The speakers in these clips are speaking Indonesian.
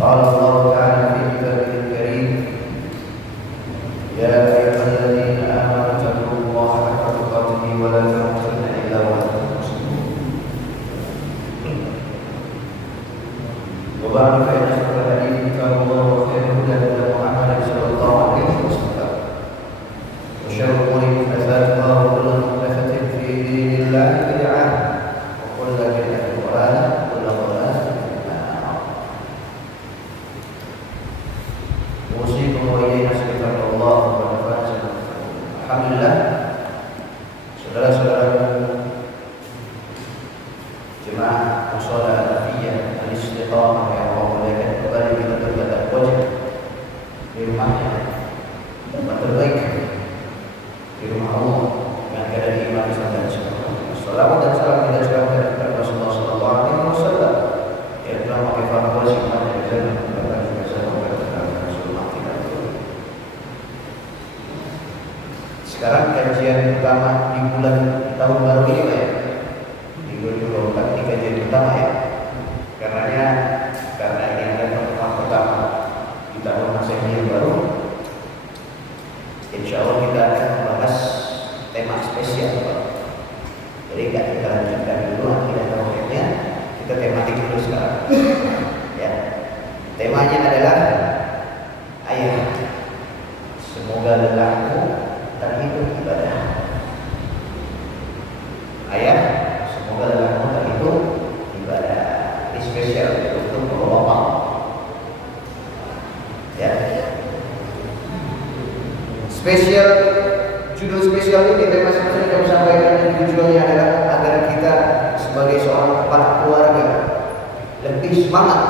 قال الله تعالى في كتابه الكريم يا أيها الذين آمنوا اتقوا الله حق تقاته ولا تموتن إلا وأنتم مسلمون وبعد فإن أشرف الحديث كتاب الله وخير الهدى هدى محمد صلى الله عليه وسلم وشر الأمور محدثاتها وكل محدثة في دين الله بدعة وكل بدعة ضلالة وكل ضلالة في النار. أوصيكم وإياي نفسي بتقوى الله ونفعل. Alhamdulillah, saudara-saudaraku jemaah mushola al-afiyah al-istiqamah yang Allah muliakan, kembali kita berbadan wajib di rumahnya, tempat terbaik di rumah Allah dengan keadaan iman dan Islam. Salawat dan salam kita curahkan kepada Rasulullah sallallahu alaihi wasallam yang telah mengikat wajib dari jalan kepada kita semua kepada Rasulullah kita. Sekarang kajian pertama di bulan tahun baru ini Pak ya, di 2024 ini kajian pertama ya, karena ini adalah pertemuan pertama di tahun Masehi yang baru. Insya Allah kita akan membahas tema spesial Pak. Jadi nggak kita lanjutkan dulu akidah tauhidnya, kita tematik dulu sekarang. Ya, temanya adalah ayat semoga lelahmu terhitung ibadah. Ayat semoga lelahmu terhitung ibadah. Ini spesial untuk bapak. Ya. Spesial, judul spesial ini tema spesial yang kami sampaikan dan tujuannya adalah agar kita sebagai seorang kepala keluarga lebih semangat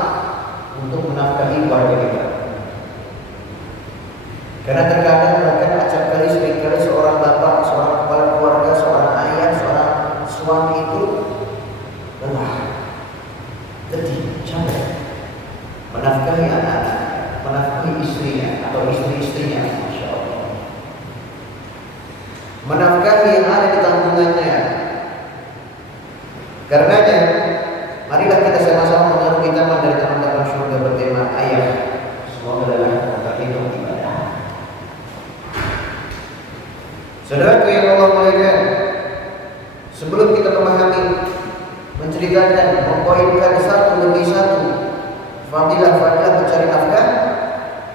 untuk menafkahi keluarga kita. Karena terkadang bahkan acap kali seringkali seorang bapak, seorang kepala keluarga, seorang ayah, seorang suami itu lelah, letih, capek menafkahi anak-anak, menafkahi istrinya atau istri-istrinya. Menafkahi yang ada di tanggungannya. Karenanya, marilah kita sama-sama menaruh taman dari taman-taman surga bertema ayat semoga adalah terhitung ibadah. Saudaraku yang Allah muliakan, sebelum kita memahami, menceritakan, mempoinkan satu demi satu fadilah-fadilah mencari nafkah,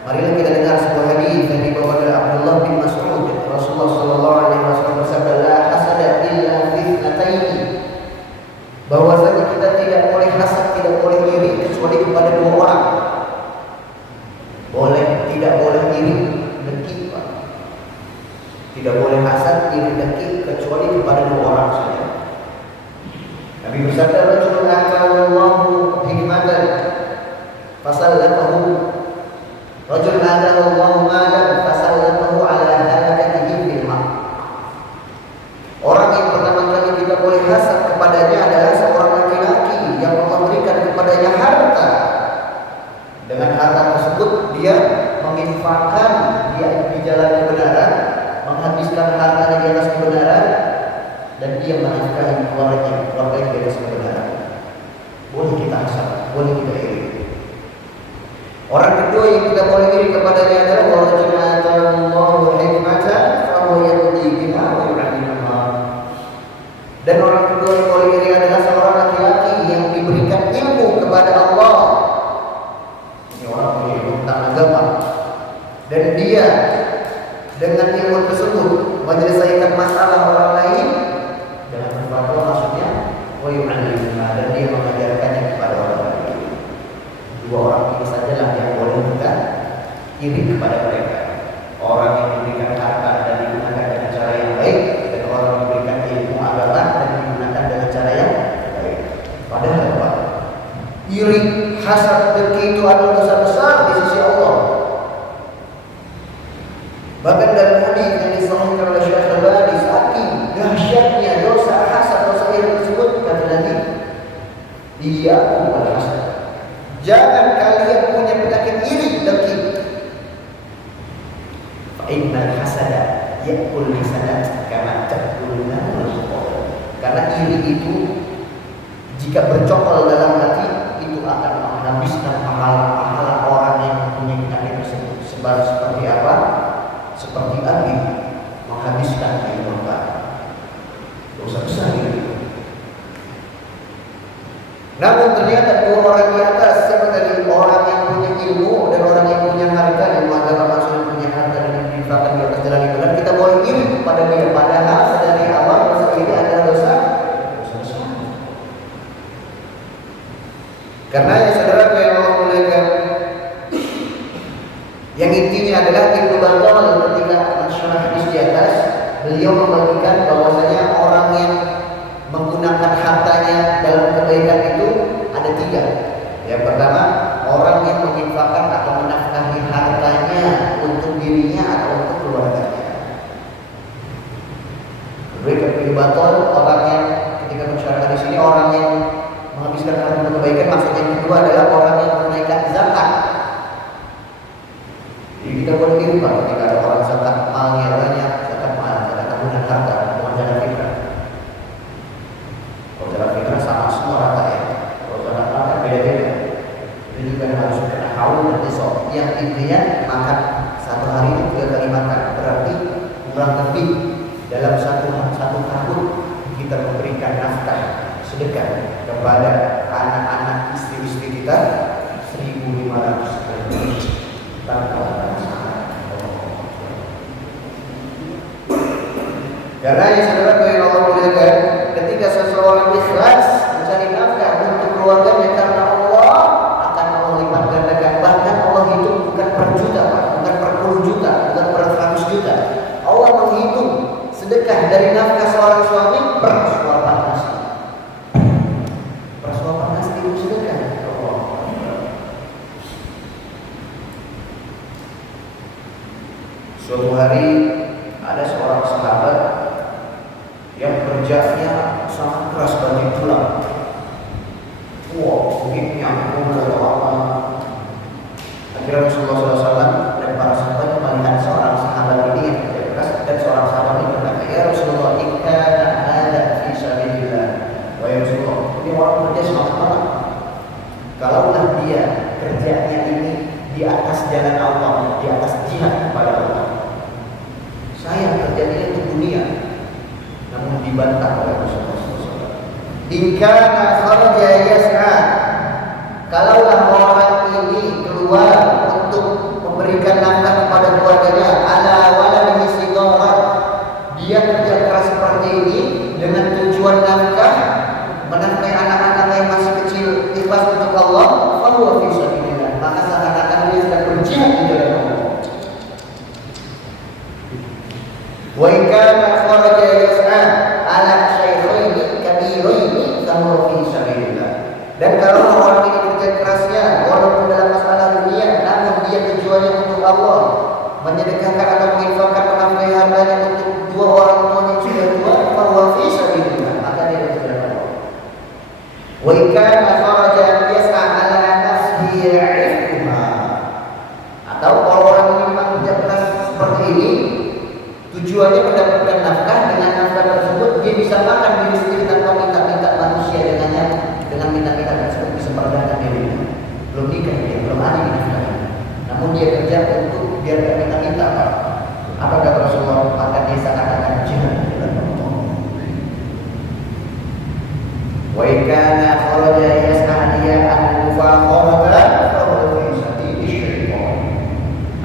marilah kita dengar sebuah hadis yang dibawa oleh Abdullah bin Mas'ud. Rasulullah sallallahu alaihi wasallam bersabda, "La hasada illa fi ithnataini." Bahwasanya kita tidak boleh hasad, tidak boleh iri kecuali kepada dua orang. Tidak boleh iri, dengki, Pak. Tidak boleh hasad, iri, dengki kecuali kepada dua orang saja. Nabi bersabda, "Rajulun ataallahu hikmatan fasallatahu rajul ataallahu malan fasallatahu ala halakatihi fil ma." Orang yang pertama kali kita boleh hasad kepadanya adalah seorang laki-laki yang Allah berikan kepadanya harta. Dengan harta tersebut dia menginfakkan dia di jalan kebenaran, menghabiskan hartanya di atas kebenaran, dan dia menafkahi keluarganya di atas kebenaran. Boleh kita hasad, boleh kita iri. Orang kedua yang kita boleh iri kepadanya adalah Allahu hikmatan fa huwa yaqdi biha wa yu'allimuha. Dan orang kedua yang boleh iri adalah seorang laki-laki yang diberikan ilmu kepada Allah. Ini orang punya ilmu tentang agama, dan dia dengan ilmu tersebut menyelesaikan masalah orang lain dengan berfatwa, maksudnya wa yu'allimuha, dan dia mengajarkannya kepada orang lain. Dua orang ini sajalah yang boleh kita iri kepada mereka. Orang yang diberikan harta dan digunakan dengan cara yang baik, dan orang yang diberikan ilmu agama dan digunakan dengan cara yang baik. Padahal apa? Iri, hasad, dengki itu adalah dosa besar di sisi Allah. Bahkan dalam hadis yang disahihkan oleh Syekh Al-Albani, saking dahsyatnya dosa hasad, dosa iri tersebut, kata Nabi, iyyakum wal hasad. Jangan kalian punya penyakit iri, dengki. Fa innal hasada ya'kul hasanat kama ta'kul narul hutab. Karena iri itu jika bercokol dalam hati itu akan menghabiskan pahala-pahala ternyata dua orang di atas, siapa tadi? Orang yang punya ilmu dan orang yang punya harta. Ilmu agama maksudnya punya harta dan diinfakkan di atas jalan itu. Dan kita boleh iri kepada dia, padahal dari awal dosa ini adalah dosa besar. Karena ya saudara yang Allah muliakan, yang intinya adalah Ibnu Battal ketika mensyarah hadis di atas, beliau membagikan bahwasanya orang yang menggunakan hartanya dalam kebaikan itu ada tiga. Yang pertama, orang yang menginfakkan atau menafkahi hartanya untuk dirinya atau untuk keluarganya. Kedua, Ibnu Battal orang yang ketika mensyarah hadis ini orang yang menghabiskan harta untuk kebaikan. Maksudnya yang kedua adalah orang yang menunaikan zakat. Jadi kita boleh dirubah ketika ada orang zakat malnya banyak, zakat mal, zakat tabungan harta, bukan zakat fitrah. Kalau zakat fitrah sama semua rata ya. Kalau zakat mal kan beda-beda. Itu juga harus kena haul dan besok. Yang intinya makan satu hari itu 3 kali makan. Berarti kurang lebih dalam satu tahun kita memberikan nafkah sedekah kepada anak-anak istri-istri kita 1.500 kali tanpa. Karena yang saudara yang Allah muliakan, ketika seseorang ikhlas mencari nafkah untuk keluarganya karena Allah, akan Allah lipat gandakan. Bahkan Allah hitung bukan per juta, bukan per puluh juta, bukan per 100 juta. Allah menghitung sedekah dari nafkah seorang suami per suapan nasi. Per suapan nasi itu sedekah. Suatu hari ada seorang sahabat yang kerjanya sangat keras bagi tulang. Gigitnya pukul atau apa. Akhirnya Rasulullah SAW dan para sahabat melihat seorang sahabat ini yang kerja keras, dan seorang sahabat ini berkata, ya Rasulullah, inna ada fi sabilillah. Wahai Rasulullah, ini orang kerja semangat banget. Kalaulah dia kerjanya ini di atas jalan Allah, di atas jihad kepada Allah. Saya kerjanya untuk dunia, namun dibantah oleh Rasulullah SAW. Inkana kharaja yas'a, kalaulah orang ini keluar untuk memberikan nafkah kepada keluarganya, ala waladihi sigharan, dia kerja keras seperti ini dengan tujuan nafkah, menafkahi anak-anak yang masih kecil, ikhlas untuk Allah, fa huwa fi sabilillah, maka seakan-akan dia sedang berjihad di jalan Allah. Wa in kana kharaja yas'a ala syaikhaini kabiraini fa huwa fi sabilillah. Dan kalau orang ini kerja kerasnya walaupun dalam masalah dunia, namun dia tujuannya untuk Allah, menyedekahkan atau menginfakkan menafkahi hartanya untuk dua orang tuanya yang sudah tua, fa huwa fi sabilillah, maka dia berjalan Allah. Wa in kana kharaja yas'a ala nafsihi ya'rifuha, atau kalau orang ini memang kerja keras seperti ini, tujuannya mendapatkan nafkah, dengan nafkah tersebut dia bisa makan diri sendiri tanpa minta-minta manusia dengannya, dengan minta-minta tersebut bisa meredakan dirinya. Belum nikah dia, belum ada nafkah, namun dia kerja untuk biar tidak minta-minta. Apa kata Rasulullah? Maka dia seakan-akan jihad dalam Allah. Wa in kana kharaja yas'aliya al-mufakharatan fa huwa fi sabili syaitan.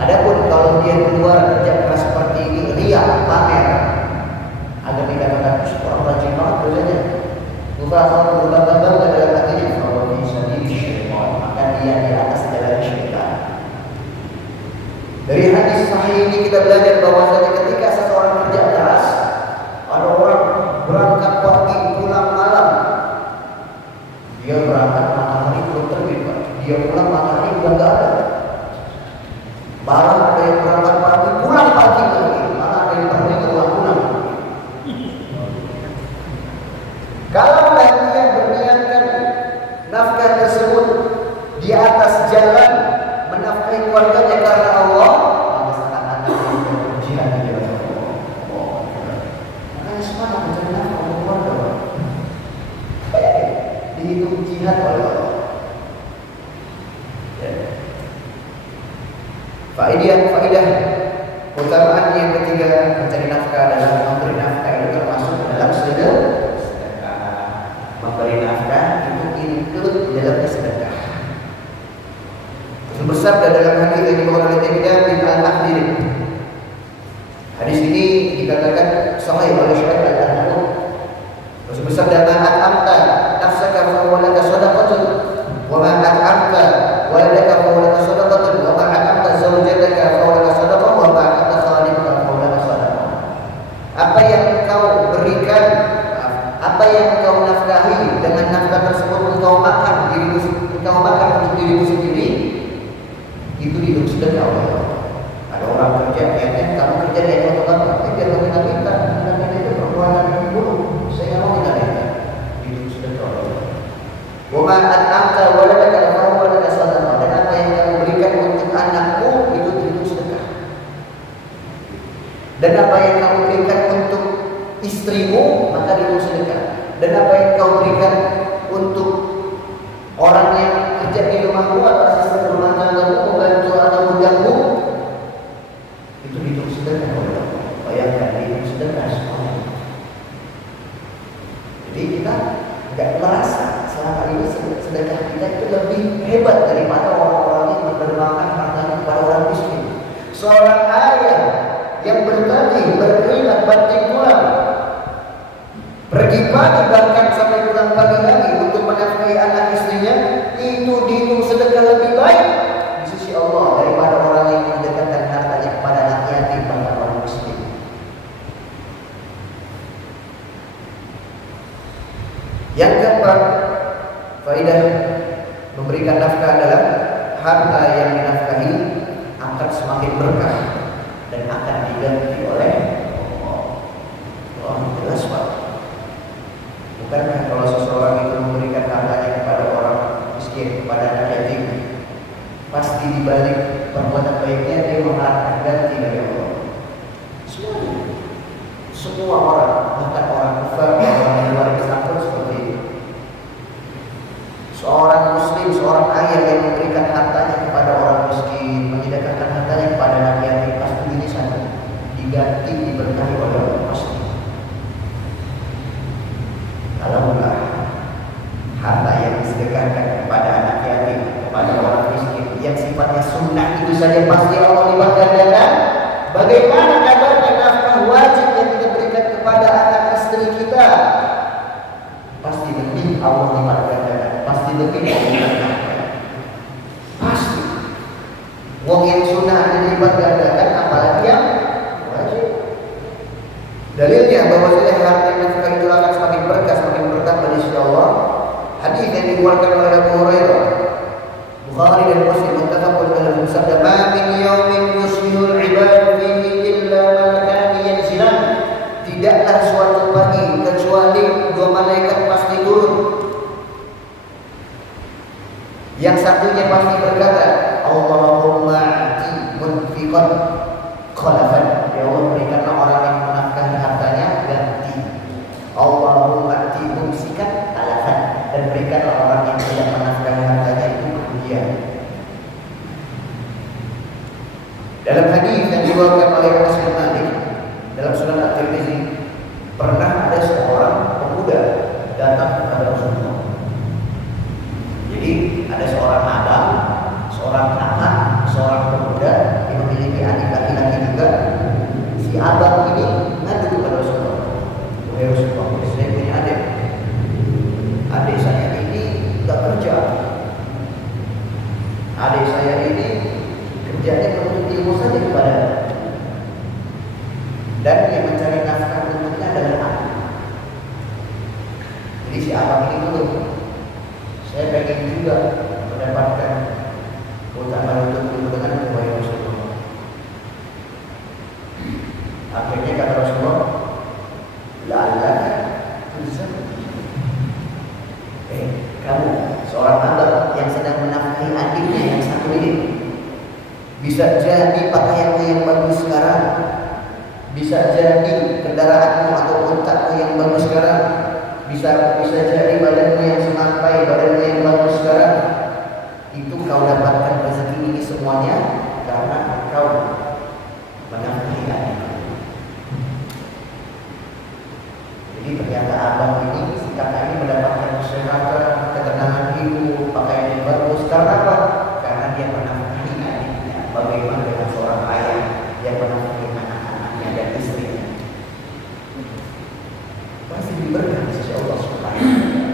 Adapun kalau dia keluar kerja keras seperti ini, ria, pamer, agar dikatakan orang rajin banget kerjanya, mufakharah berbangga-bangga dalam hatinya, fa huwa fi sabili syaitan, maka dia di atas jalan syaitan. Dari hadis sahih ini kita belajar bahwasanya ketika seseorang kerja keras, ada orang berangkat pagi pulang malam. Dia berangkat matahari belum terbit, dia pulang matahari udah enggak ada. Malah ada yang berangkat pagi pulang pagi lagi, malah ada yang pergi pulang. Kalau dia berniatkan nafkah tersebut di atas jalan menafkahi keluarganya karena Allah, maka seakan-akan dia berjihad di jalan Allah. Makanya semangat mencari nafkah untuk keluarga, dihitung jihad oleh Allah. Faedah utamaan yang ketiga, mencari nafkah dalam memberi nafkah itu termasuk dalam sedekah. Memberi nafkah itu include dalamnya sedekah. Rasul bersabda dalam hadis yang dibawakan oleh Tirmidzi bin Al-Mahdi. Hadis ini dikatakan sahih oleh Syekh Al-Albani. Rasul bersabda, "Ma at'amta nafsaka fa huwa laka shadaqatun, wa ma at'amta waladaka fa huwa laka shadaqatun, wa ma at'amta zawjataka fa huwa laka shadaqah, wa ma at'amta khadimaka fa huwa laka shadaqah." Apa yang engkau berikan, apa yang engkau nafkahi, dengan nafkah tersebut engkau makan untuk dirimu sendiri, itu hidup sedekah oleh Allah. Ada orang kerja, niatnya kamu kerja dari otot-otot, tapi dia minta itu perbuatan buruk. Saya mau minta hidup sedekah oleh Allah. Wa ma at'amta waladaka fa huwa laka shadaqah. Dan apa yang kamu berikan untuk anakmu itu hidup sedekah. Dan apa yang kamu berikan untuk istrimu maka itu sedekah. Dan apa yang kau berikan untuk orang yang kerja di rumahmu atau asisten rumah tanggamu, pembantu atau budakmu, itu hidup sedekah oleh Allah. Bayangkan hidup sedekah semuanya. Jadi kita tidak merasa selama ini sedekah kita itu lebih hebat daripada orang-orang yang menerjemahkan hartanya kepada orang miskin. Seorang ayah yang bertani, berkeringat, banting tulang, pergi pagi bahkan sampai pulang pagi lagi untuk menafkahi anak istrinya, itu dihitung sedekah lebih baik di sisi Allah daripada orang yang mendekatkan hartanya kepada anak yatim dan orang miskin. Yang keempat, faedah memberikan nafkah adalah harta yang dinafkahi akan semakin berkah dan akan diganti oleh Allah. Allah jelas Pak. Bukankah kalau seseorang itu memberikan hartanya kepada orang miskin, kepada anak yatim, pasti dibalik perbuatan baiknya dia mengharapkan ganti dari Allah. Semua orang, bahkan orang kafir, orang yang luar Islam pun seperti itu. Seorang muslim, seorang ayah yang memberikan hartanya kepada orang miskin, menyedekahkan hartanya kepada anak yatim, pasti ini sana diganti, diberkahi oleh Allah pasti. Alhamdulillah, harta yang disedekahkan kepada anak yatim, kepada orang miskin, yang sifatnya sunnah itu saja pasti Allah lipat gandakan. Bagaimana kabarnya nafkah wajib yang kita berikan kepada anak istri kita? Pasti lebih Allah lipat gandakan, pasti lebih pasti. Wong yang sunnah dilipat gandakan, apalagi yang wajib. Dalilnya bahwasanya harta nafkah itu akan semakin berkah, semakin bertambah di sisi Allah. Hadis yang dikeluarkan oleh Abu Hurairah, Bukhari dan Muslim, muttafaqun alaih, bersabda, "Ma min yaumin yusbihul 'ibadu fihi illa malakani yanzilan." Tidaklah suatu pagi kecuali dua malaikat pasti turun. Yang satunya pasti berkata, "Allahumma ati munfiqan khalafan." Ya Allah, berikanlah orang yang menafkahkan hartanya ganti. Allahumma ati mumsikan talafan, dan berikanlah orang yang tidak menafkahkan hartanya itu kerugian. Dalam hadis yang dibawakan oleh Anas bin Malik dalam Sunan At-Tirmizi, pernah ada seorang pemuda datang kepada Rasulullah. Jadi ada seorang abang, seorang anak, seorang pemuda yang memiliki adik laki-laki juga. Si abang ini ngadu kepada Rasulullah, "Wahai Rasulullah, saya punya adik. Adik saya ini tidak kerja. Adik saya ini kerjanya menuntut ilmu saja kepada, dan yang mencari nafkah untuknya adalah aku." Jadi si abang ini dulu, saya pengen juga mendapatkan keutamaan untuk ilmu dengan wahai Rasulullah. Akhirnya kata Rasulullah, "La'allaka tuzakki." Kamu seorang abang yang sedang menafkahi adiknya yang satu ini, bisa jadi pakaianmu yang bagus sekarang, bisa jadi kendaraanmu atau untamu yang bagus sekarang, bisa jadi badanmu yang semampai, badanmu yang bagus sekarang. Itu kau dapatkan rezeki ini semuanya karena kau menafkahi adikmu. Jadi ternyata abang ini, si kakak ini mendapatkan kesehatan, ketenangan hidup, pakaian yang bagus. Karena apa? Karena dia menafkahi adiknya. Bagaimana dengan seorang ayah yang menafkahi anak-anaknya dan istrinya? Pasti diberikan sisi Allah Subhanahu wa Ta'ala.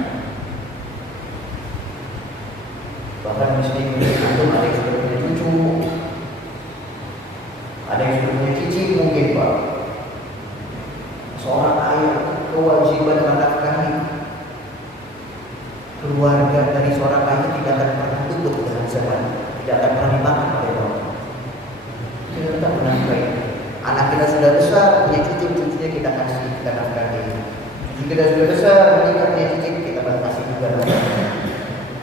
Bahkan mesti antum ada yang sudah punya cucu, ada yang sudah punya cicit mungkin Pak. Seorang ayah kewajiban menafkahi keluarga dari seorang ayah tidak akan pernah tutup dalam zaman, tidak akan pernah dimakan oleh orang. Kita tetap menafkahi. Anak kita sudah besar, punya cucu, cucunya kita kasih, kita nafkahi. Cucu kita sudah besar, menikah punya cicit, kita kasih juga nafkahi.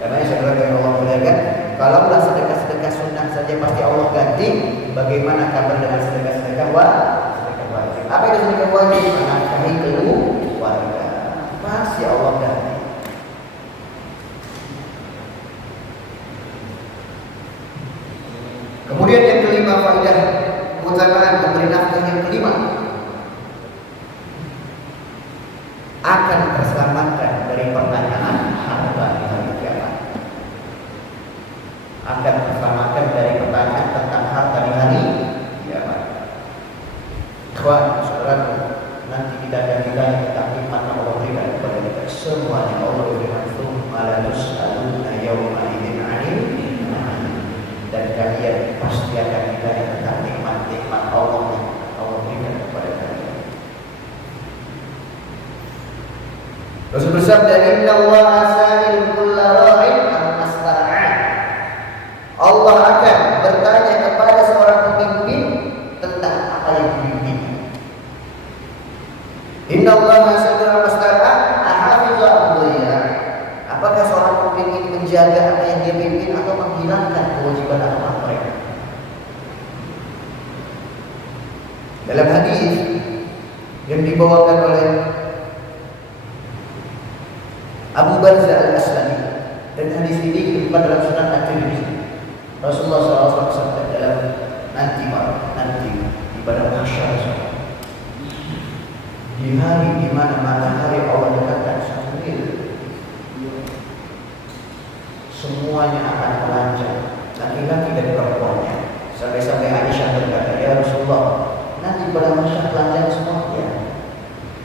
Karena saudara yang Allah muliakan, kalaulah sedekah-sedekah sunnah saja pasti Allah ganti, bagaimana kabar dengan sedekah-sedekah wajib? Apa itu sedekah wajib? Menafkahi keluarga, pasti Allah ganti. Kemudian yang kelima, faedah keutamaan memberi nafkah yang kelima, akan terselamatkan dari pertanyaan harta di hari kiamat. Akan terselamatkan dari pertanyaan tentang harta di hari kiamat. Kawan, saudaraku, nanti kita akan ditanya tentang nikmat yang Allah berikan kepada kita. Semuanya Allah berikan tsumma la tus'aluna yawma idzin 'anil. Dan kalian pasti akan ditanya tentang nikmat-nikmat Allah yang Allah berikan kepada kalian. Rasul bersabda, "Inna Allaha sa'ilun kulla ra'in an-nastar'a." Allah akan bertanya kepada seorang pemimpin tentang apa yang dipimpin. Inna Allaha sa'ilun an-nastar'a ahafidha amdhiya. Apakah seorang pemimpin menjaga apa yang dia pimpin atau menghilangkan kewajiban amanah mereka? Dalam hadis yang dibawakan oleh Abu Barzah al-Aslami, dan hadis ini dikeluarkan dalam Sunan At-Tirmidzi. Rasulullah SAW bersabda dalam nanti di pada mahsyar, di hari di mana matahari Allah dekatkan satu mil, semuanya akan telanjang, laki-laki dan perempuannya. Sampai-sampai Aisyah berkata, "Ya Rasulullah, nanti pada mahsyar telanjang semuanya.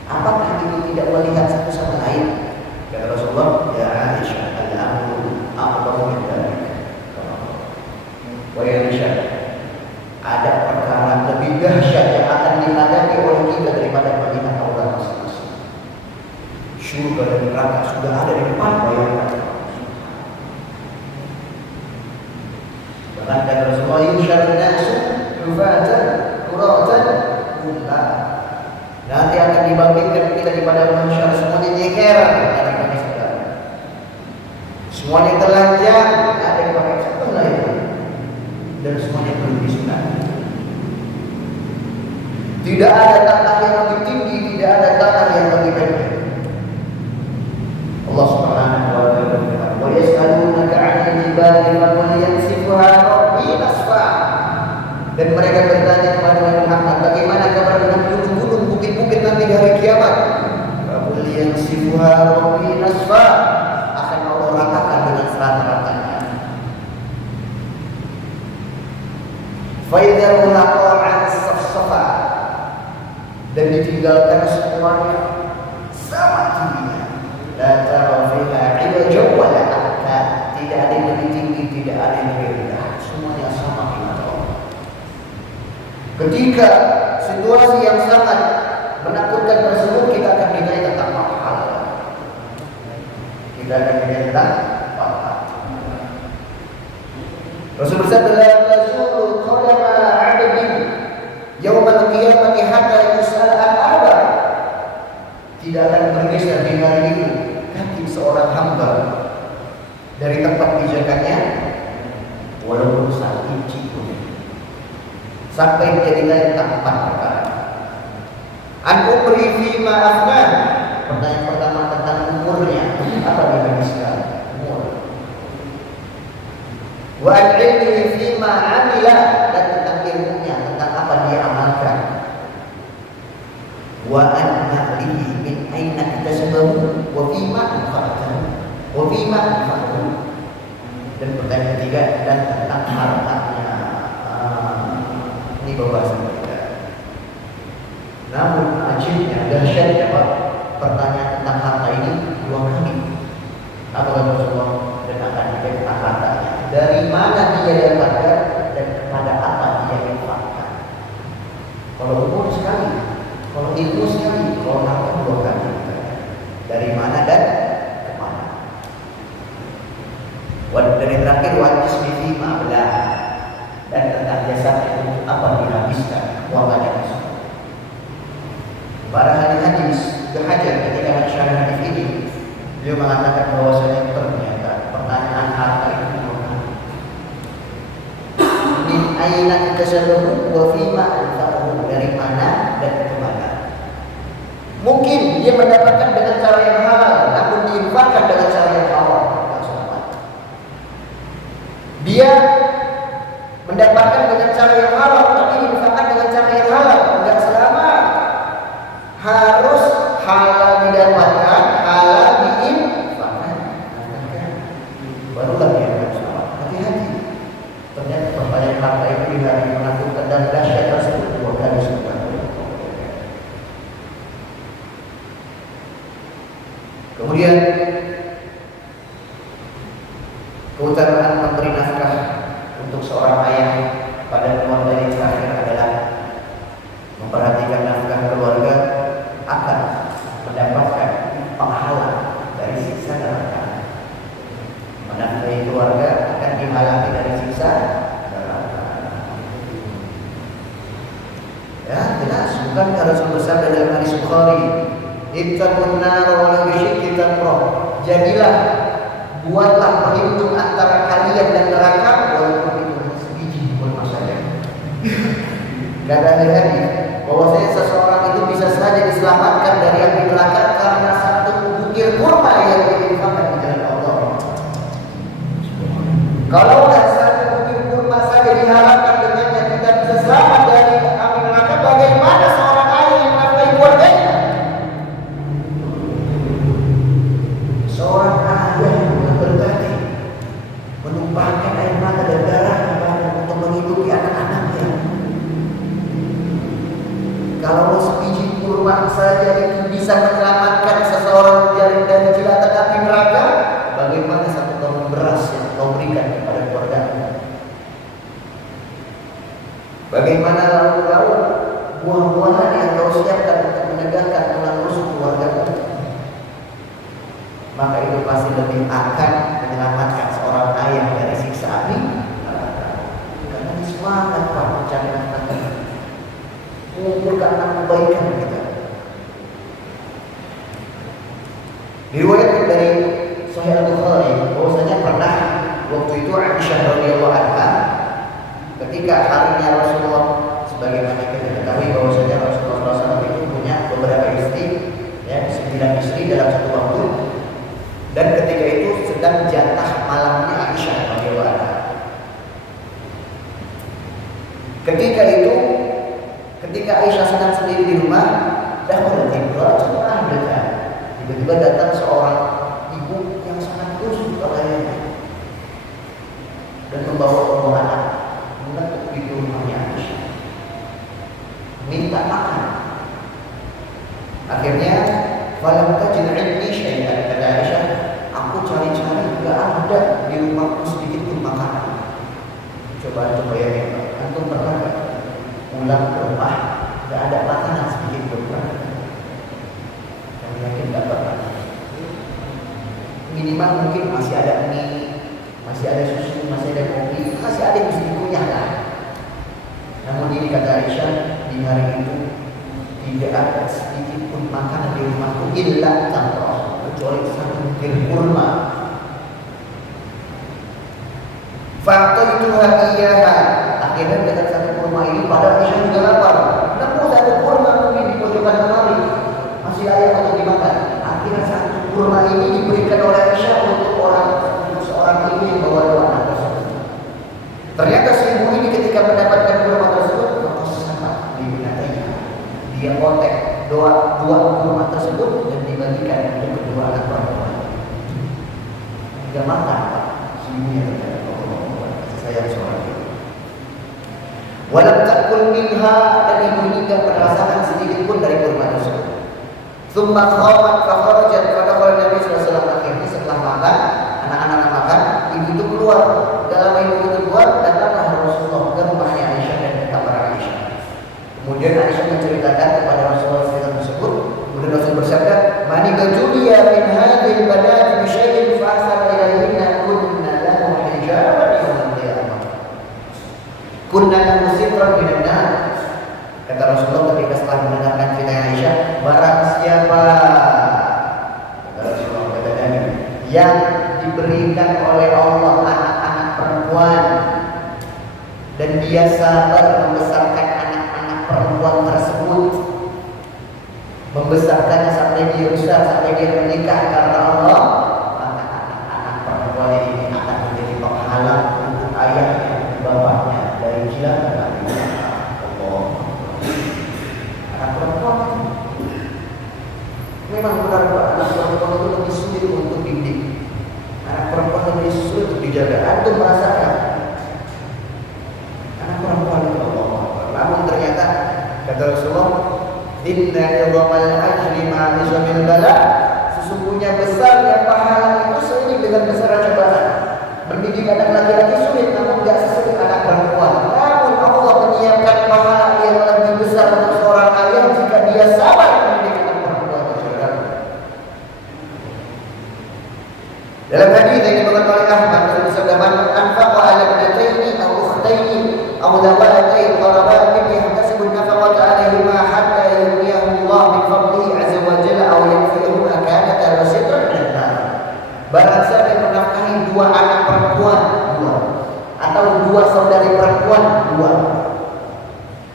Apakah itu tidak melihat satu sama lain?" Kata Rasulullah, "Ya Aisyah, al-amru a'zamu min dzalik." Wahai Aisyah, ada perkara lebih dahsyat yang akan dihadapi oleh kita daripada melihat Allah masing-masing. Surga dan neraka sudah ada di depan bayangan. Bahkan kata Rasulullah, "Yusyarun nasu hufatan uratan kullah." Nanti akan dibangkitkan kita di pada mahsyar semuanya nyekeran. Semuanya telanjang, ada yang pakai satu lain, dan semuanya belum disunat. Tidak ada tanah yang lebih tinggi, tidak ada tanah yang lebih pendek. Allah Subhanahu wa Ta'ala berfirman, "Wa yas'alunaka 'anil jibali faqul yansifuha rabbi nasfa." Dan mereka bertanya kepada Muhammad, bagaimana kabar dengan gunung-gunung, bukit-bukit nanti di hari kiamat? Faqul yansifuha rabbi nasfa. Ratakan dengan serata-ratanya. Faidahu laqa'an saf-safa, dan ditinggalkan semuanya sama tingginya. La tara fiha 'iwajan wa la amta, tidak ada yang lebih tinggi, tidak ada yang lebih rendah, semuanya sama di mata Allah. Ketika situasi yang sangat menakutkan tersebut, kita akan ditanya tentang pahala. Kita akan ditentang pahala. Rasul bersabda, "La tazulu qadama 'abdin yaumal qiyamati hatta yus'al an arba." Tidak akan bergeser di hari itu kaki seorang hamba dari tempat pijakannya walaupun satu inci pun, sampai dia ditanya tentang 4 perkara. An umri fima afna. Pertanyaan pertama tentang umurnya, apa dia habiskan umur. Wa al-ilmi fima amila, dan tentang ilmunya, tentang apa dia amalkan. Wa an na'lihi min aina iktasabahu wa fima anfa'tahu, fima anfaqahu. Dan pertanyaan ketiga, dan tentang hartanya. Ini pembahasan ketiga. Namun ajibnya, dahsyatnya Pak, pertanyaan tentang harta ini 2 kali. Apa kata Rasulullah? Dan akan diberikan hartanya. Dari mana dia dapatkan dan kepada apa dia infakkan. Kalau umur sekali, kalau ilmu sekali, kalau harta 2 kali. Dari mana dan kemana. Dan yang terakhir, wajis bifima belah. Dan tentang jasanya untuk apa dihabiskan uangnya tersebut. Para hadis berhajar ketika syarah hadis ini, beliau mengatakan bahwasanya ternyata pertanyaan harta itu min aina iktasabahu wa fima anfaqahu, dari mana dan kemana. Mungkin dia mendapatkan dengan cara yang halal, namun diinfakkan dengan cara yang haram. Dia mendapatkan dengan cara yang halal, tapi diinfakkan dengan cara yang halal. Enggak selama harus halal didapatkan, halal diinfakkan. Barulah dia bersama. Hati-hati. Ternyata pertanyaan harta itu di hari menakutkan dan dahsyat tersebut 2 kali sudah. Kemudian keutamaan memberi nafkah untuk seorang ayah pada keluarga yang terakhir adalah memperhatikan nafkah keluarga akan mendapatkan pahala dari siksa neraka. Menafkahi keluarga akan dihalangi dari siksa neraka. Ya, jelas. Bukankah Rasul bersabda dalam hadis Bukhari, "Ittaqun nar wa la bisyikki tamrah." Jadilah, buatlah perhitung antara kalian dan neraka walaupun itu hanya sebiji kurma saja. Kata hadis bahwasanya seseorang itu bisa saja diselamatkan dari api neraka karena 1 butir kurma yang diinfakkan di jalan Allah. Kalau 1 butir kurma saja diharapkan dengannya kita bisa selamat dari api neraka, bagaimana seorang ayah yang menafkahi keluarganya? Seorang ayah yang berbakti menumpahkan air mata dan darah untuk menghidupi anak-anaknya. Kalau sebiji kurma saja itu bisa menyelamatkan seseorang dari jelatan api neraka, bagaimana 1 ton beras yang kau berikan kepada keluarga? Bagaimana lauk-lauk, buah-buahan yang kau siapkan untuk menegakkan tulang rusuk keluarga? Maka itu pasti lebih akan menyelamatkan seorang ayah dari siksa api neraka. Karena ini semangat Pak mencari nafkah, mengumpulkan kebaikan kita. Diriwayatkan dari Sahih Al-Bukhari bahwasanya pernah waktu itu Aisyah radhiyallahu anha ketika harinya Rasulullah, sebagaimana kita ketahui bahwasanya Rasulullah SAW itu punya beberapa istri, ya 9 istri dalam satu waktu. Dan ketika itu sedang jatah malamnya Aisyah radhiyallahu anha. Ketika Aisyah sedang sendiri di rumah, tiba-tiba datang seorang ibu yang sangat kusut pakaiannya dan membawa rombongan mengetuk di rumahnya Aisyah, minta makan. Akhirnya, falam tajid 'indi syai'an, kata Aisyah, aku cari-cari enggak ada di rumahku sedikit pun makanan. Coba antum bayangin, antum pernah pulang ke rumah enggak ada makanan sedikit pun? Kami yakin enggak pernah. Minimal mungkin masih ada mie, masih ada susu, masih ada kopi, masih ada yang bisa dikunyah lah. Namun ini kata Aisyah, di hari itu tidak ada sedikit pun makanan di rumahku illa tamrah, kecuali 1 butir kurma. Fa'taituha iyyaha, akhirnya dengan 1 kurma ini pada Aisyah juga lapar. Namun 1 kurma mungkin di pojokan lemari masih layak untuk dimakan. Akhirnya 1 kurma ini diberikan oleh Aisyah untuk seorang ibu yang bawa 2 anak tersebut. Ternyata si ibu ini ketika mendapatkan kurma tersebut, sama dibinatainya. Dia kontak 2 kurma tersebut dan dibagikan untuk kedua anak perempuan. Tidak makan Pak, semuanya terjadi. Allah sayang seorang ibu. Walam takul minha, dan ibu ini tidak merasakan sedikit pun dari kurma tersebut. Tsumma khamat fa kharajat, pada Nabi sallallahu alaihi wasallam akhirnya setelah makan, anak-anak makan, ibu itu keluar. Dalam ibu itu keluar, datanglah Rasulullah ke rumahnya Aisyah dan ke kamar Aisyah. Kemudian Aisyah menceritakan kepada Rasulullah SAW tersebut. Kemudian Rasul bersabda, "Mani bajuliya min hadhil banati bi syai'in fa asar ilayhinna kunna lahu hijaban yawmal qiyamah. Kunna lahu sitran minan nar." Kata Rasulullah ketika setelah mendengarkan cerita Aisyah, barang siapa, kata Rasulullah, kata Nabi, yang diberikan oleh Allah anak-anak perempuan dan dia sabar membesarkan anak-anak perempuan tersebut, membesarkannya sampai dia besar, sampai dia menikah karena Allah, maka anak-anak perempuan ini akan menjadi penghalang untuk ayahnya dan bapaknya dari jilat dan Allah. Anak perempuan memang benar Pak, anak perempuan itu lebih sulit untuk dididik. Anak perempuan lebih sulit untuk dijaga. Antum merasakan anak perempuan itu Allah. Namun ternyata kata Rasulullah, inna idhamal ajri ma izamil bala, sesungguhnya besarnya pahala itu seiring dengan besar cobaan. Mendidik anak laki-laki sulit, namun tidak sesulit anak perempuan. Namun Allah menyiapkan pahala yang lebih besar untuk seorang ayah jika dia sabar mendidik anak perempuan. Dalam hadis yang dibawakan oleh Ahmad, Rasul bersabda, "Man anfaqa 'ala ibnataini aw ukhtaini aw dawataini qarabatin yahtasibu an-nafaqata 'alaihima hatta yughniyahu Allah min fadlihi 'azza wa jalla aw yanfiyahuma kanat lahu sitran minan nar." Barang siapa yang menafkahi dua anak perempuan, dua, atau dua saudari perempuan, dua,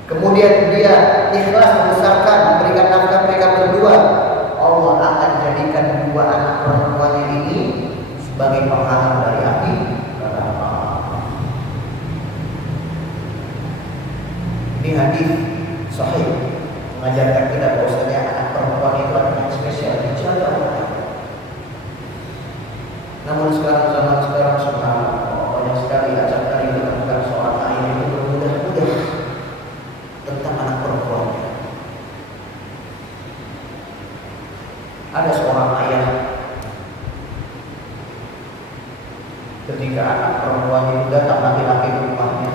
kemudian dia ikhlas membesarkan, memberikan nafkah mereka berdua, Allah akan jadikan dua anak perempuannya ini sebagai penghalang dari api neraka. Ini hadis sahih mengajarkan kita bahwasanya anak perempuan itu anak yang spesial, dijaga oleh Allah. Namun sekarang zaman sekarang banyak sekali acak kali ditemukan seorang ayah itu bermudah-mudah tentang anak perempuan. Ada seorang ayah ketika anak perempuan itu datang laki-laki ke rumahnya,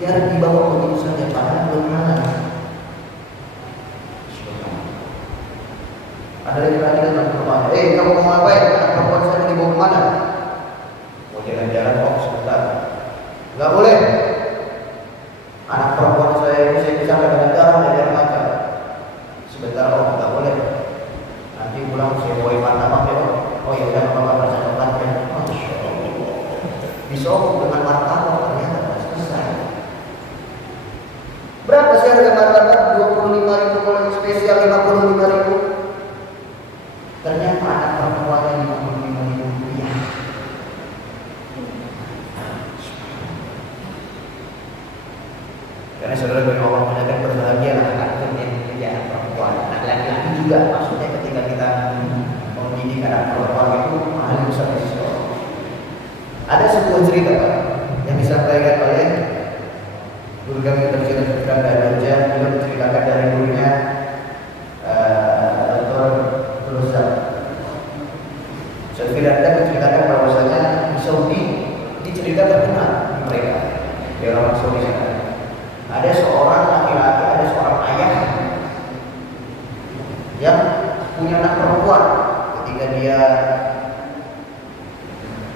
dia dibawa begitu saja padahal belum halal. Ada laki-laki datang ke rumahnya, kamu mau ngapain? Anak perempuan saya dibawa kemana? Mau jalan-jalan kok sebentar. Enggak boleh. Anak perempuan saya ini saya bisa dengan darah dan air mata. Sebentar, enggak boleh. Nanti pulang saya bawa martabak ya. Oh ya udah, bapak baca tempat ya. Masya Allah. Disogok dengan martabak ternyata selesai. Berapa sih harga martabak? 25.000, kalau yang spesial 55.000. Ternyata anak perempuannya 55.000 rupiah. Karena saudara bagi Allah menjadikan berbahagialah anak yang memiliki anak perempuan. Anak laki-laki juga, maksudnya ketika kita mendidik anak perempuan itu paling besar di sisi Allah. Ada sebuah cerita Pak yang disampaikan oleh guru kami terceritakan dari Jogja. Beliau menceritakan dari gurunya Dr. Rozak. Sefiranda menceritakan bahwasanya di Saudi ini cerita terkenal mereka di orang Saudi sana. Ada seorang laki-laki, ada seorang ayah yang punya anak perempuan. Ketika dia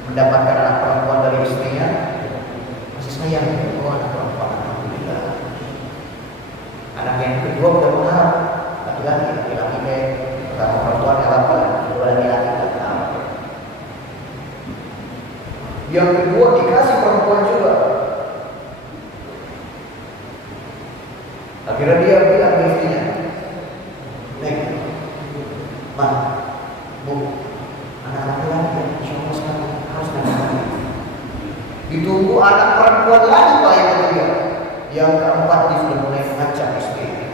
mendapatkan anak perempuan dari istrinya, masih sayang itu anak perempuan. Alhamdulillah. Anak yang kedua udah mengharap laki-laki kayak pertama perempuan yang laki-laki, kedua laki-laki. Yang kedua dikasih perempuan juga. Akhirnya dia bilang ke istrinya, "Neng, Ma, Bu, anak laki-laki insya Allah sekarang harus nanti." Ditunggu anak perempuan lagi Pak yang ketiga. Yang keempat dia sudah mulai mengancam istrinya.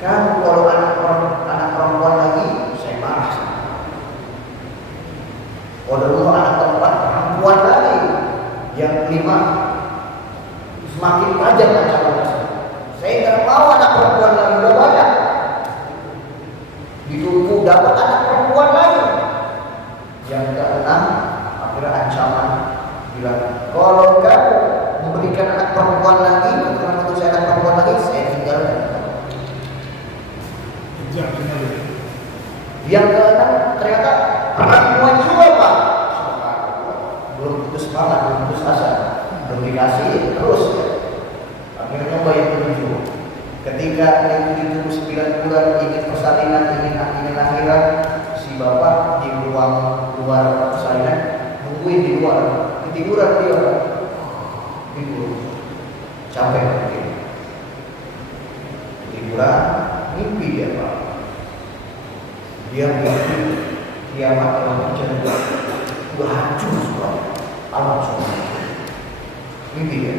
Kamu kalau anak perempuan lagi, saya marah. Oh dulu anak semakin tajam ancaman. Saya nggak mau anak perempuan lagi, udah banyak. Ditunggu dapat anak perempuan lagi. Yang keenam, akhirnya ancaman bilang, kalau kamu memberikan anak perempuan lagi, keturunan untuk saya anak perempuan lagi, saya tinggalkan. Yang keenam, ternyata perempuan juga Pak. Belum putus semangat, belum putus asa, belum dikasih terus. Ya. Akhirnya nyoba yang ketujuh. Ketika yang ketujuh 9 bulan ingin persalinan, ingin akhirat, si bapak di ruang luar persalinan nungguin di luar, ketiduran dia, tidur, capek mungkin, ketiduran, mimpi dia Pak. Dia mimpi kiamat telah terjadi, udah hancur semua alam semua. Mimpi dia,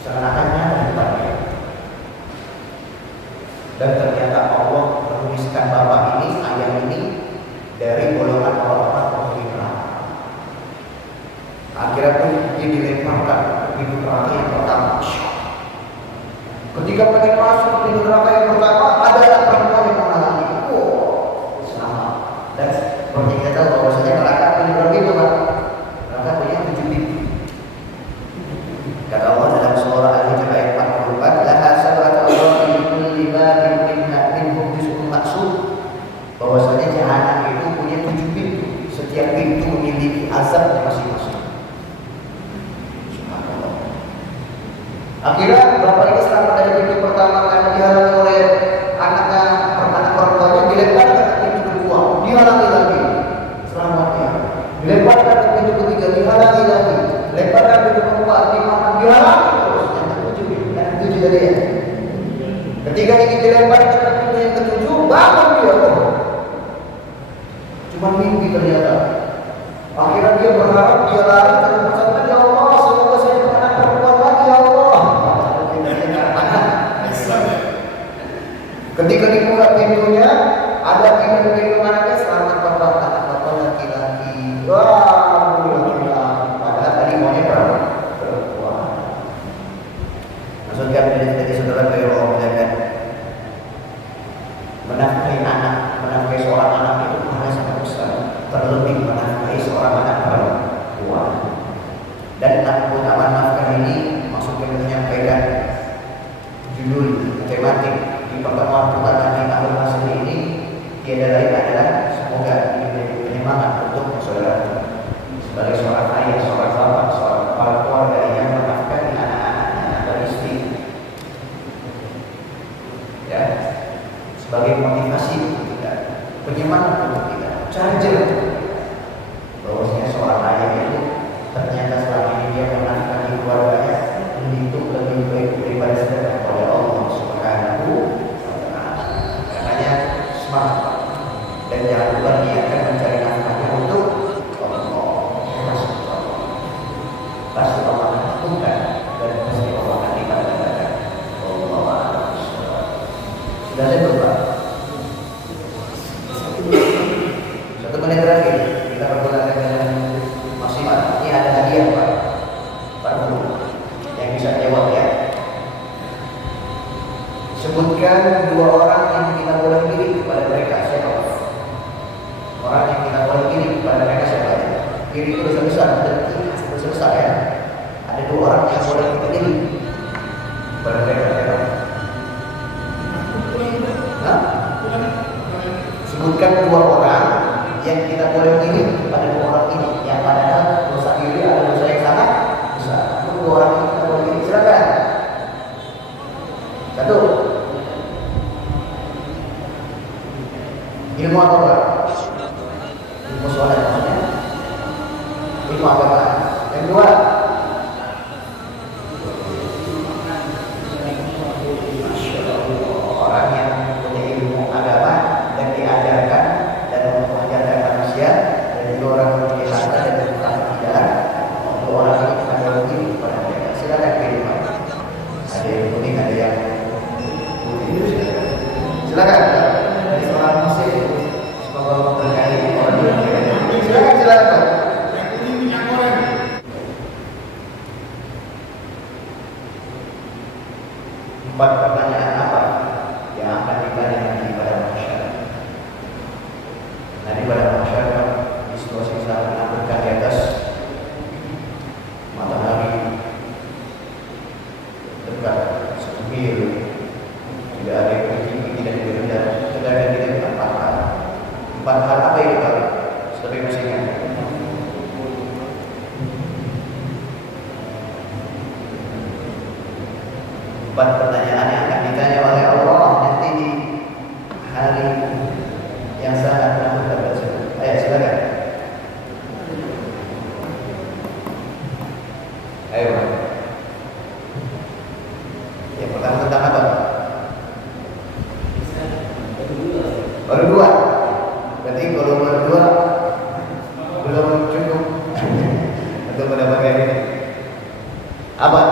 seakan-akan nyata di depan dia. Dan ternyata Allah menuliskan bapak ini, ayah ini dari golongan orang-orang penghuni neraka. Akhirnya pun dia dilemparkan ke pintu neraka yang pertama. Ketika pengen masuk ke pintu neraka yang pertama, ada anak perempuan yang menghalangi. Selamat. Dan seperti kita tahu bahwasanya neraka punya berapa pintu Pak? Neraka punya 7 pintu. Kata Allah dalam surah Al-Hijr ayat 44, laha sab'atu abwabin likulli babin minhum juz'un maqsum. Bahwasanya jahanam itu punya 7 pintu. Setiap pintu memiliki azabnya masing-masing. Subhanallah. Akhirnya bapak ini selamat dari pintu pertama karena dihalangi oleh anak perempuannya, dilemparkan ke pintu kedua, dihalangi lagi. Selamatnya. Dilemparkan ke pintu ketiga, dihalangi lagi. Lemparkan ke pintu keempat, dihalangi terus. Yang ketujuh tadi ya. Ketika ingin dilemparkan ke pintu yang ketujuh, bangun dia. Cuma mimpi ternyata. Akhirnya dia berharap, dia lari dan mengucapkan, ya Allah, semoga saya punya anak perempuan lagi, ya Allah. Ketika dibuka pintunya, ada pintu anaknya, selamat bapak, anak bapak laki-laki. Wah, alhamdulillah. Padahal tadi maunya perempuan. Maksudnya dari saudara dari Allah muliakan, menafkahi anak, menafkahi seorang anak itu pahala sangat besar. Terlebih menafkahi seorang anak perempuan. Dan utama nafkah ini maksudnya menyampaikan judul tematik di pertemuan pertama di tahun masuk ini tiada lain adalah semoga ini menjadi penyemangat untuk saudara sebagai seorang ayah, seorang bapak, seorang kepala keluarga yang menafkahi anak-anaknya dan istri, ya, sebagai motivasi untuk kita, penyemangat untuk kita, charger bahwasanya seorang ayah itu ternyata selama ini dia menafkahi keluarganya itu lebih baik daripada sedekah kepada Allah Subhanahu wa Ta'ala. Makanya semangat dan jangan lupa niatkan mencari nafkahnya untuk Allah. Pasti Allah akan lakukan dan pasti Allah akan dikatakan. Allah sudah saya berdoa. 1 menit terakhir kita pergunakan dengan maksimal. Ini ada hadiah Pak Guru yang bisa jawab ya. Sebutkan 2 orang yang kita boleh pilih kepada mereka, siapa? Orang yang kita boleh pilih kepada mereka siapa? Pilih itu dosa besar, dosa besar ya. Ada 2 orang yang boleh kita pilih kepada mereka siapa? Nah? Sebutkan 2 orang yang kita boleh pilih kepada 2 orang ini, yang padahal dosa ini adalah dosa yang sangat besar. Itu 2 orang yang kita boleh pilih. Silakan. 1. Ilmu apa Pak? Ilmu sholat maksudnya. Ilmu agama. Yang 2. Masya Allah. Orang yang punya ilmu agama dan diajarkan dan mengajarkan manusia, dan juga orang yang punya harta dan berkata tidak. Untuk orang ini kita boleh pilih kepada mereka. Silakan pilih Pak. Ada yang kuning, ada yang putih. Silakan. Dari seorang muslim. Semoga Allah berkati orang yang silakan. Yang kuning minyak goreng. Empat pertanyaan apa yang akan ditanya nanti pada masyarakat? Nanti pada masyarakat di situasi saat menangkapkan di atas matahari dekat 1 mil, tidak ada yang tinggi, tidak ada yang rendah, sedangkan kita punya 4 hal. 4 hal apa itu Pak? Sampai masih ingat? Empat pertanyaan yang akan ditanya oleh Allah nanti di hari yang sangat menakutkan tersebut. Ayo silakan. Ayo. Yang pertama tentang apa? Baru 2. Berarti kalau baru 2 belum cukup untuk mendapatkan ini. Apa?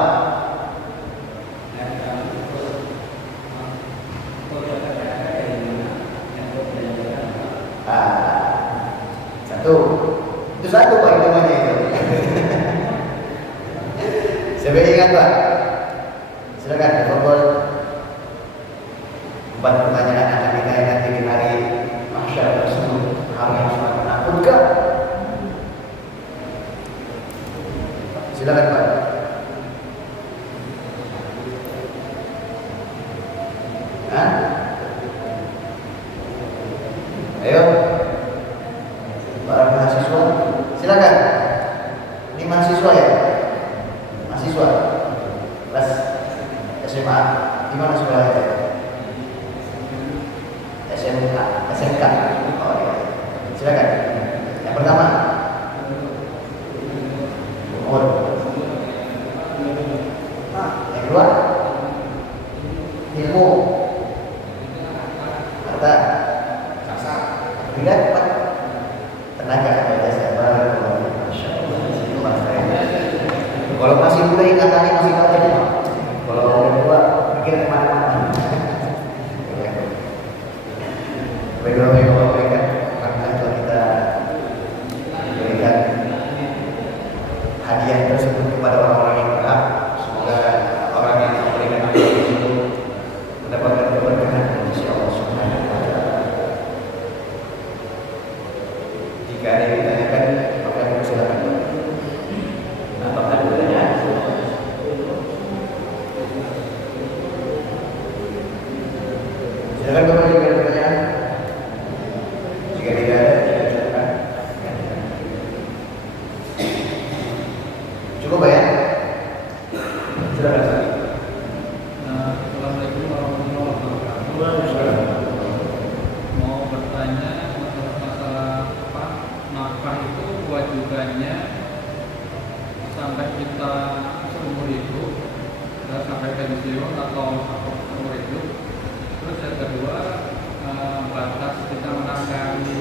Itu satu Pak hitungannya itu. Sampai ingat Pak. Silakan Bapak. 4 pertanyaan akan ditanya nanti di hari mahsyar tersebut. Hal yang sangat menakutkan. Silakan Pak. Hah? Ayo. Para mahasiswa, silakan. Ini mahasiswa ya? Mahasiswa kelas SMA. Di mana sekolahnya? SMK. SMK. Oh iya. Silakan. Yang pertama. Umur. Yang kedua. Ilmu. Harta. Ketiga, tenaga atau jasa. Kalau masih muda ingatannya masih tajam. Kalau udah tua pikir kemana-mana. Baiklah karena telah kita berikan hadiah tersebut kepada orang-orang yang berhak. Semoga orang yang memberikan hadiah tersebut mendapatkan keberkahan dari Allah Subhanahu wa Ta'ala. Jika ada yang ditanyakan, maka silakan. Apakah ada pertanyaan? Silakan Bapak jika ada pertanyaan. Jika tidak ada, silakan. Cukup Pak ya? Silakan. Assalamualaikum warahmatullahi wabarakatuh. Mau bertanya masalah apa? Nafkah itu kewajibannya sampai kita seumur hidup, sampai pensiun atau seumur hidup. Terus yang kedua, batas kita menafkahi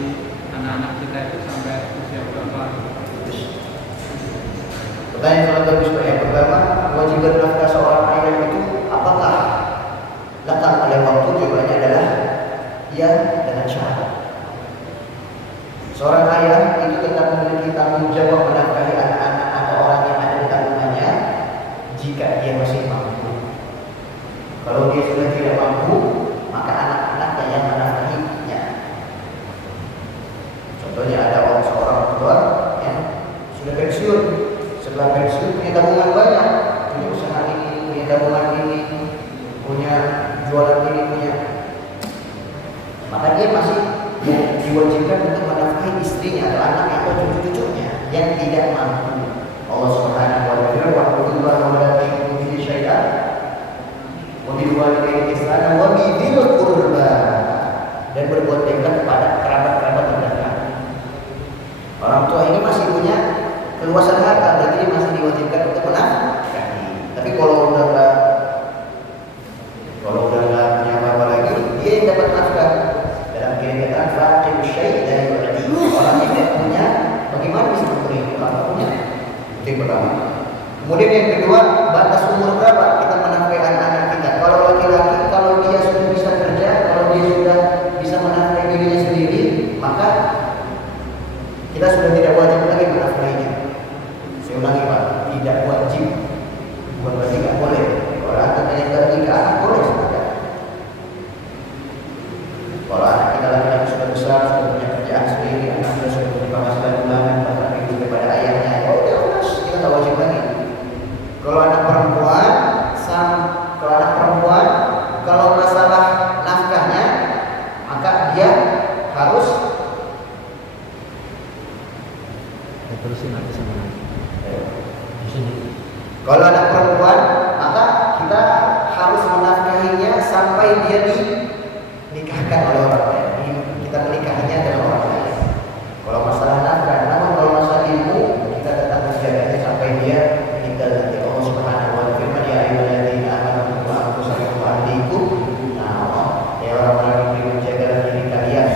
anak-anak kita itu sampai usia berapa? Pertanyaan sangat bagus Pak. Yang pertama, kewajiban nafkah seorang ayah itu apakah datang pada waktu? Jawabannya adalah ya, dengan syarat. Seorang ayah itu tetap memiliki tanggung jawab menafkahi anak-anak atau orang yang ada di tanggungannya jika dia masih mampu. Kalau dia sudah tidak mampu, maka anak-anaknya yang menafkahinya. Contohnya ada seorang tua yang sudah pensiun. Setelah pensiun punya tabungan banyak, punya usaha ini, punya tabungan ini, punya jualan ini, punya. Maka dia masih diwajibkan untuk menafkahi istrinya atau anaknya atau cucu-cucunya yang tidak mampu. Allah Subhanahu wa Ta'ala wa'budu wa la tusyriku bihi syai'an wa bil walidayni ihsanan wa bidzil qurba, dan berbuat baik kepada kerabat-kerabat terdekat. Orang tua ini masih punya keluasan harta, berarti dia masih diwajibkan untuk menafkahi. Tapi kalau udah nggak punya apa-apa lagi, dia yang dapat nafkah. Dalam kira-kira fakir syai' dan berarti orang yang tidak punya, bagaimana bisa memberi? Kalau punya, itu yang pertama. Kemudian yang kedua, batas umur berapa kita menafkahi anak-anak kita? Kalau laki-laki, kalau dia sudah bisa kerja, kalau dia sudah bisa menafkahi dirinya sendiri, maka kita sudah tidak wajib lagi menafkahinya. Saya ulangi Pak, tidak wajib. Bukan berarti nggak boleh. Kalau anak yang nikah boleh. Kalau anak perempuan, maka kita harus menafkahinya sampai dia dinikahkan oleh orang lain. Kita menikahinya dengan orang lain. Kalau masalah nafkah, namun kalau masalah ilmu, kita tetap menjaganya sampai dia meninggal nanti. Allah Subhanahu wa taala firman, ya ayyuhalladzina amanu qu anfusakum wa ahlikum. Nah, ya orang-orang yang menjaga diri kalian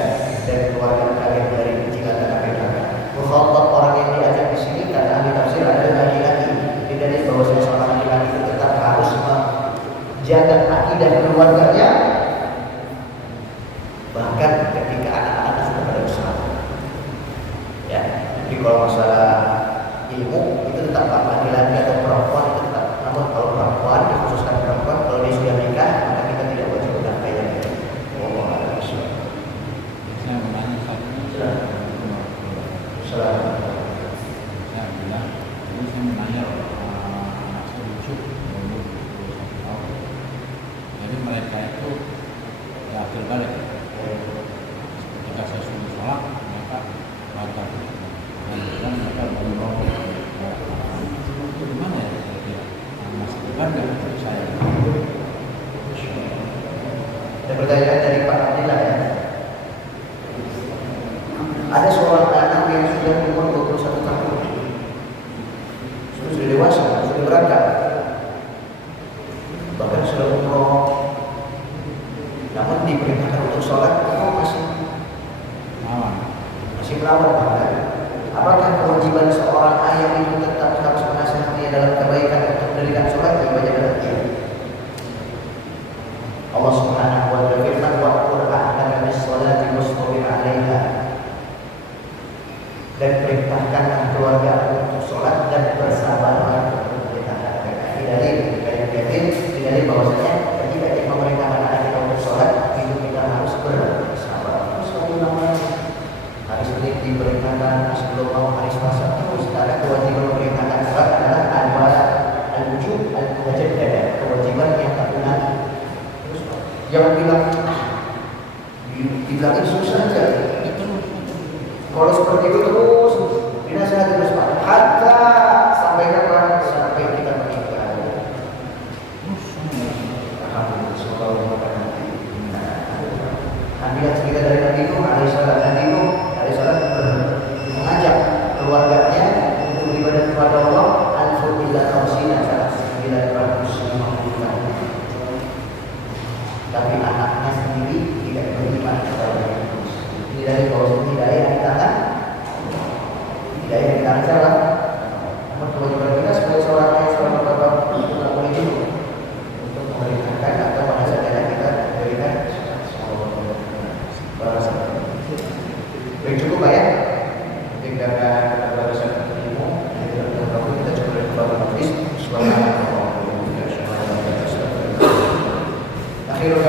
dan keluarga kalian dari kejahatan api neraka. Mukhatab orang yang diajak di sini kata ahli tafsir adalah laki-laki. Dari bahwa seorang laki-laki itu tetap harus menjaga akidah keluarganya, bahkan ketika anak-anak sudah pada besar. Ya, jadi kalau masalah ilmu itu tetap laki-laki atau perempuan itu tetap. Namun kalau perempuan, dikhususkan perempuan, kalau dia sudah nikah, maka kita tidak wajib menafkahinya. Wallahu a'lam bishawab. Saya mau nanya satu. Selamat. Saya bilang, ini saya mau nanya anak saya lucu, umur 21 tahun. Jadi mereka itu ya akhir balik. Ketika saya suruh sholat, mereka batal. Dan mereka berubah. Gimana ya kira-kira? Masih beban nggak untuk saya? Ada pertanyaan dari Pak Abdillah ya. Ada seorang anak yang sudah umur 21 tahun, sudah dewasa, sudah berangkat, bahkan sudah umroh, namun diperintahkan untuk sholat, kok masih melawan bahkan. Apakah kewajiban seorang ayah itu tetap harus menasihatinya dalam kebaikan untuk mendirikan sholat? Jawabannya adalah iya. Allah Subhanahu wa taala firman, wa'mur ahlaka bis-sholati wastabir 'alaiha. Dan perintahkanlah keluarga untuk sholat dan bersabarlah untuk perintahkan mereka. Ini dalil bahwasanya ketika kita memerintahkan anak kita untuk sholat, itu kita harus bersabar. Suatu namanya hari Senin diperintahkan, sebelum mau hari Selasa terus. Karena kewajiban memerintahkan sholat adalah al-wujub al-mujaddada, kewajiban yang tak pernah. Terus jangan bilang dibilangin susah saja. Kalau seperti itu terus dinasihati terus Pak, hatta sampai kapan? Sampai kita meninggal. Ambil cerita dari Nabi Nuh alaihissalam mengajak keluarganya untuk beribadah kepada Allah al-fadillah tausina 950 tahun. Tapi anaknya sendiri tidak beriman kepada ini dari bahwa hidayah yang di tangan salah. Namun kewajiban kita sebagai seorang ayah, seorang bapak itu tidak boleh juga untuk memerintahkan atau pada saatnya kita berikan balasan. Baik, cukup Pak ya. Mungkin karena balasan ilmu kita coba dari bapak majlis. Akhirul